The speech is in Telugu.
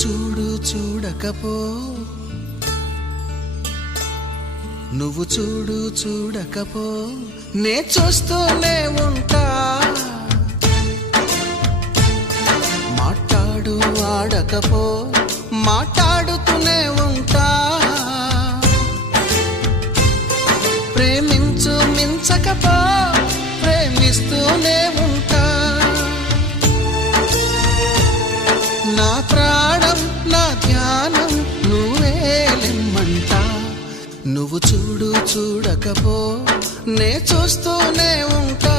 చూడు చూడకపో, నువ్వు చూడు చూడకపో, నే చూస్తూనే ఉంటా. మాట్లాడు ఆడకపో, మాట్లాడుతూనే ఉంటా. ప్రేమించు మించకపో, ప్రేమిస్తూనే ఉంటా. నా ప్రాణం నా ధ్యానం నువ్వేలెమ్మంటా. నువ్వు చూడు చూడకపో, నే చూస్తూనే ఉంటా.